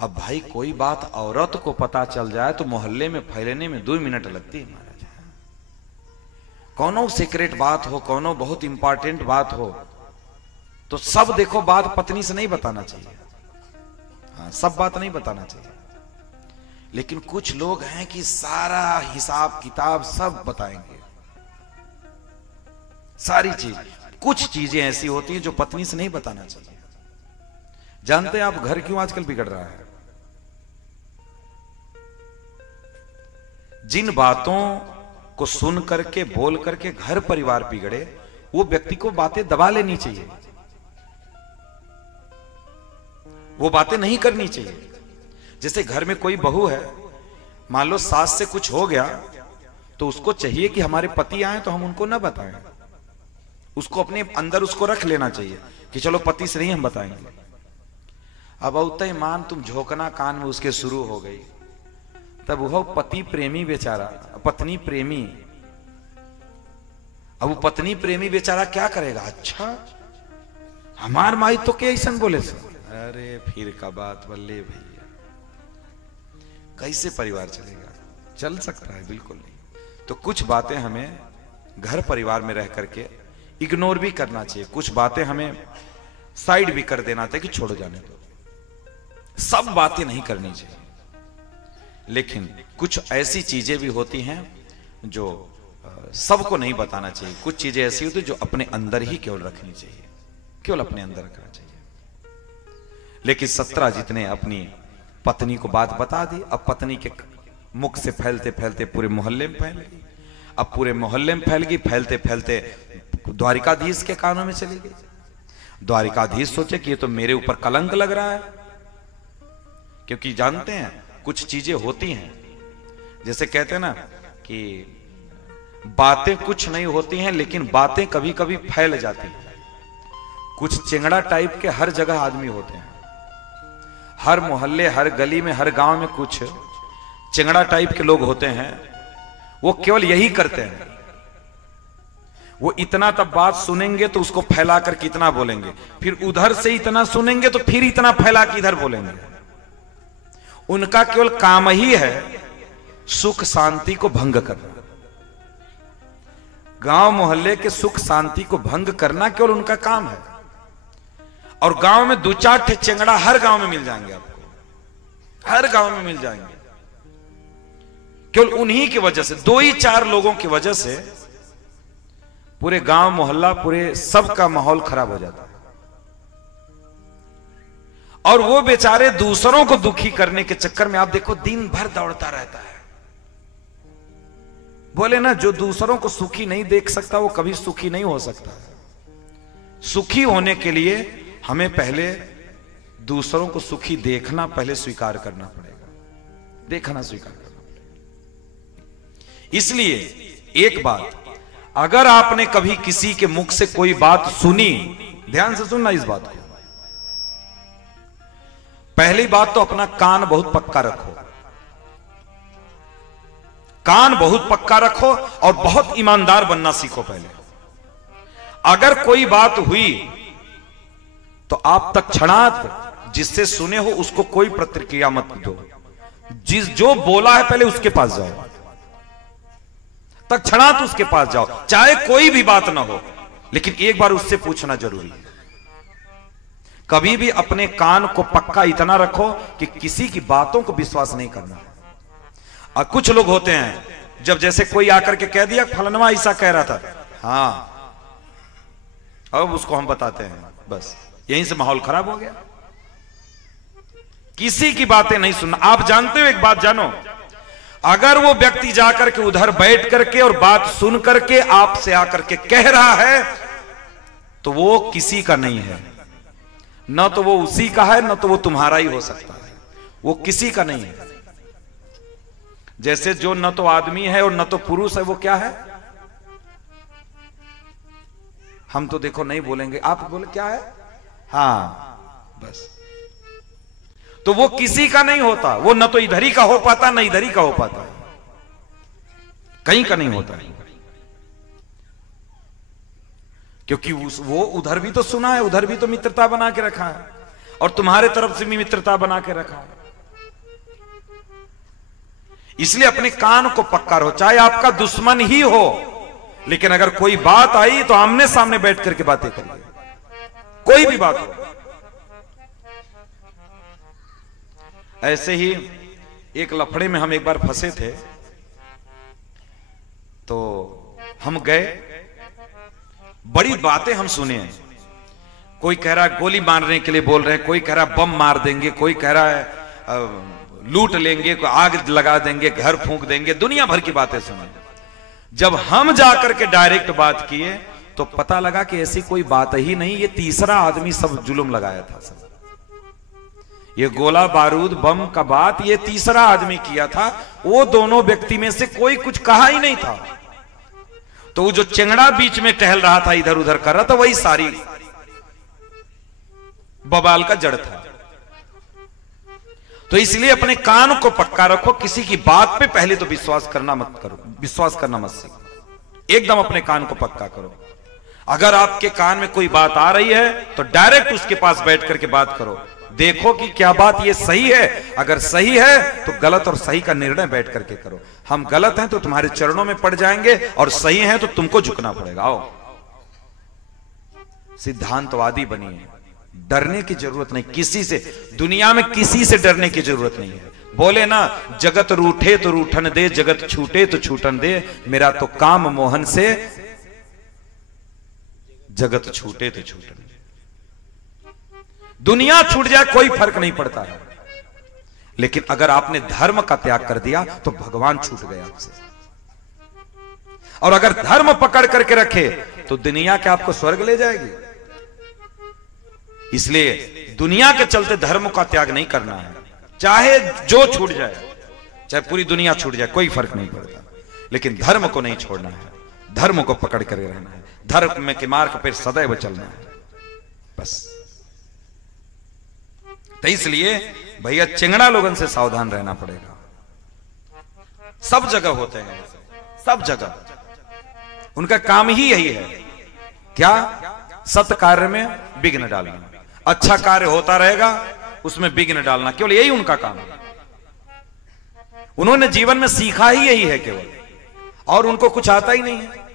अब भाई कोई बात औरत को पता चल जाए तो मोहल्ले में फैलने में 2 मिनट लगती है महाराज। कौनो सीक्रेट बात हो, कौनो बहुत इंपॉर्टेंट बात हो तो सब देखो बात पत्नी से नहीं बताना चाहिए। हाँ, सब बात नहीं बताना चाहिए। लेकिन कुछ लोग हैं कि सारा हिसाब किताब सब बताएंगे, सारी चीज। कुछ चीजें ऐसी होती हैं जो पत्नी से नहीं बताना चाहिए। जानते हैं आप घर क्यों आजकल बिगड़ रहा है? जिन बातों को सुन करके बोल करके घर परिवार बिगड़े, वो व्यक्ति को बातें दबा लेनी चाहिए, वो बातें नहीं करनी चाहिए। जैसे घर में कोई बहू है, मान लो सास से कुछ हो गया तो उसको चाहिए कि हमारे पति आए तो हम उनको ना बताएं, उसको अपने अंदर उसको रख लेना चाहिए कि चलो पति से नहीं हम बताएंगे। अब औते मान तुम झोंकना कान में उसके शुरू हो गई, तब वो पति प्रेमी बेचारा, पत्नी प्रेमी, अब वो पत्नी प्रेमी बेचारा क्या करेगा? अच्छा हमार माई तो क्या ऐसा बोले से? अरे फिर का बात बल्ले भैया, कैसे परिवार चलेगा? चल सकता है? बिल्कुल नहीं। तो कुछ बातें हमें घर परिवार में रह करके इग्नोर भी करना चाहिए, कुछ बातें हमें साइड भी कर देना चाहिए कि छोड़ो जाने दो। सब बातें नहीं करनी चाहिए, लेकिन कुछ ऐसी चीजें भी होती हैं जो सबको नहीं बताना चाहिए। कुछ चीजें ऐसी होती हैं जो अपने अंदर ही केवल रखनी चाहिए, केवल अपने अंदर रखना चाहिए। लेकिन 17 जितने अपनी पत्नी को बात बता दी, अब पत्नी के मुख से फैलते फैलते पूरे मोहल्ले में फैल गई। अब पूरे मोहल्ले में फैल गई, फैलते फैलते द्वारिकाधीश के कानों में चली गई। द्वारिकाधीश सोचे कि ये तो मेरे ऊपर कलंक लग रहा है, क्योंकि जानते हैं कुछ चीजें होती हैं, जैसे कहते हैं ना कि बातें कुछ नहीं होती हैं लेकिन बातें कभी कभी फैल जाती हैं। कुछ चिंगड़ा टाइप के हर जगह आदमी होते हैं, हर मोहल्ले, हर गली में, हर गांव में कुछ चिंगड़ा टाइप के लोग होते हैं। वो केवल यही करते हैं, वो इतना तब बात सुनेंगे तो उसको फैला कर कितना बोलेंगे, फिर उधर से इतना सुनेंगे तो फिर इतना फैला के इधर बोलेंगे। उनका केवल काम ही है सुख शांति को भंग करना, गांव मोहल्ले के सुख शांति को भंग करना केवल उनका काम है। और गांव में 2-4 ठे चंगड़ा हर गांव में मिल जाएंगे आपको, हर गांव में मिल जाएंगे। केवल उन्हीं की वजह से, 2 ही 4 लोगों की वजह से पूरे गांव मोहल्ला, पूरे सबका माहौल खराब हो जाता है। और वो बेचारे दूसरों को दुखी करने के चक्कर में आप देखो दिन भर दौड़ता रहता है। बोले ना, जो दूसरों को सुखी नहीं देख सकता वो कभी सुखी नहीं हो सकता। सुखी होने के लिए हमें पहले दूसरों को सुखी देखना पहले स्वीकार करना पड़ेगा, देखना स्वीकार करना पड़ेगा। इसलिए एक बात, अगर आपने कभी किसी के मुख से कोई बात सुनी, ध्यान से सुनना इस बात को। पहली बात तो अपना कान बहुत पक्का रखो, कान बहुत पक्का रखो और बहुत ईमानदार बनना सीखो पहले। अगर कोई बात हुई तो आप तत्क्षणात जिससे सुने हो उसको कोई प्रतिक्रिया मत दो, जो बोला है पहले उसके पास जाओ, तत्क्षणात उसके पास जाओ, चाहे कोई भी बात ना हो, लेकिन एक बार उससे पूछना जरूरी है। कभी भी अपने कान को पक्का इतना रखो कि किसी की बातों को विश्वास नहीं करना। और कुछ लोग होते हैं, जब जैसे कोई आकर के कह दिया फलनवा ऐसा कह रहा था, हाँ अब उसको हम बताते हैं, बस यहीं से माहौल खराब हो गया। किसी की बातें नहीं सुनना। आप जानते हो, एक बात जानो, अगर वो व्यक्ति जाकर के उधर बैठ करके और बात सुन करके आपसे आकर के कह रहा है तो वो किसी का नहीं है, न तो वो उसी का है न तो वो तुम्हारा ही हो सकता है, वो किसी का नहीं है। जैसे जो न तो आदमी है और न तो पुरुष है, वो क्या है? हम तो देखो नहीं बोलेंगे, आप बोले क्या है? हाँ बस। तो वो किसी का नहीं होता, वो न तो इधर ही का हो पाता न इधर ही का हो पाता, कहीं का नहीं होता। क्योंकि वो उधर भी तो सुना है, उधर भी तो मित्रता बना के रखा है और तुम्हारे तरफ से भी मित्रता बना के रखा है। इसलिए अपने कान को पक्का रहो, चाहे आपका दुश्मन ही हो, लेकिन अगर कोई बात आई तो आमने सामने बैठ करके बातें करिए, कोई भी बात हो। ऐसे ही एक लफड़े में हम एक बार फंसे थे, तो हम गए, बड़ी बातें हम सुने हैं। कोई कह रहा है गोली मारने के लिए बोल रहे हैं, कोई कह रहा है बम मार देंगे, कोई कह रहा है लूट लेंगे, कोई आग लगा देंगे, घर फूंक देंगे, दुनिया भर की बातें सुने। जब हम जाकर के डायरेक्ट बात किए तो पता लगा कि ऐसी कोई बात ही नहीं, ये तीसरा आदमी सब जुल्म लगाया था। सब ये गोला बारूद बम का बात ये तीसरा आदमी किया था, वो दोनों व्यक्ति में से कोई कुछ कहा ही नहीं था। तो वो जो चेंगड़ा बीच में टहल रहा था, इधर उधर कर रहा था, वही सारी बवाल का जड़ था। तो इसलिए अपने कान को पक्का रखो, किसी की बात पे पहले तो विश्वास करना मत करो, विश्वास करना मत सीखो, एकदम अपने कान को पक्का करो। अगर आपके कान में कोई बात आ रही है तो डायरेक्ट उसके पास बैठ करके बात करो, देखो कि क्या बात ये सही है, अगर सही है तो गलत और सही का निर्णय बैठ करके करो। हम गलत हैं तो तुम्हारे चरणों में पड़ जाएंगे, और सही हैं तो तुमको झुकना पड़ेगा। आओ, सिद्धांतवादी बनिए, डरने की जरूरत नहीं किसी से, दुनिया में किसी से डरने की जरूरत नहीं है। बोले ना, जगत रूठे तो रूठन दे, जगत छूटे तो छूटन दे, मेरा तो काम मोहन से, जगत छूटे तो छूटन दे। दुनिया छूट जाए कोई फर्क नहीं पड़ता है, लेकिन अगर आपने धर्म का त्याग कर दिया तो भगवान छूट गए आपसे। और अगर धर्म पकड़ करके रखे तो दुनिया क्या आपको स्वर्ग ले जाएगी। इसलिए दुनिया के चलते धर्म का त्याग नहीं करना है, चाहे जो छूट जाए, चाहे पूरी दुनिया छूट जाए, कोई फर्क नहीं पड़ता, लेकिन धर्म को नहीं छोड़ना है, धर्म को पकड़ कर रहना है, धर्म में के मार्ग पर सदैव चलना है, बस। तो इसलिए भैया चेंगड़ा लोगों से सावधान रहना पड़ेगा। सब जगह होते हैं, सब जगह उनका काम ही यही है, क्या? सत्य कार्य में विघ्न डालना, अच्छा कार्य होता रहेगा उसमें विघ्न डालना, केवल यही उनका काम है। उन्होंने जीवन में सीखा ही यही है केवल, और उनको कुछ आता ही नहीं है।